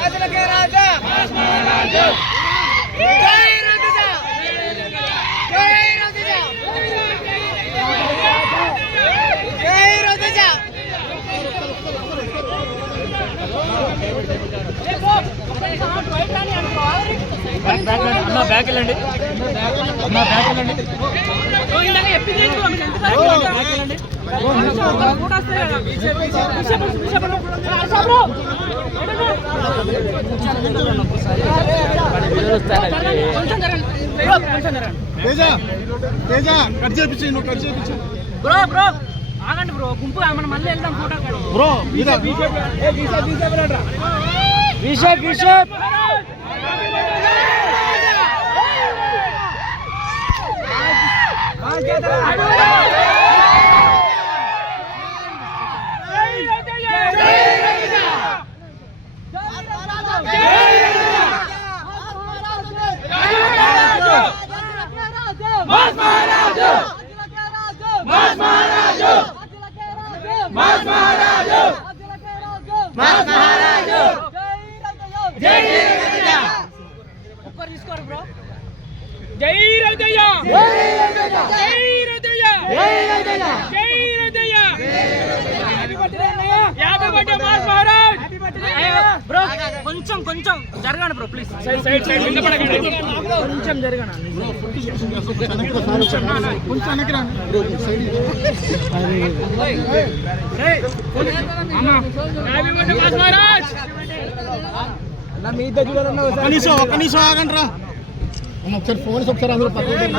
రాజులకే రాజా జై రజత జై రజత జై రజత అన్న బ్యాక్ వెళ్ళండి అన్న బ్యాక్ వెళ్ళండి బ్రో బ్రో ఆగండి బ్రో గుంపు మనం మళ్ళీ వెళ్దాం ఫోటో బ్రో విషప్ విషప్ జై రజయ్య జై రజయ్య జై Rajayya happy birthday mass Maharaj bro కొంచెం కొంచెం జరగండి బ్రో ప్లీజ్ సైడ్ కొంచెం జరగండి కొంచెం వెనకరా హ్యాపీ బర్త్డే మాస్ మహారాజ్ మీ ఇద్దరు చూడాలన్నా ఒక నిమిషం ఆగండి రా ఒకసారి ఫోన్ ఒకసారి అందరూ పక్కన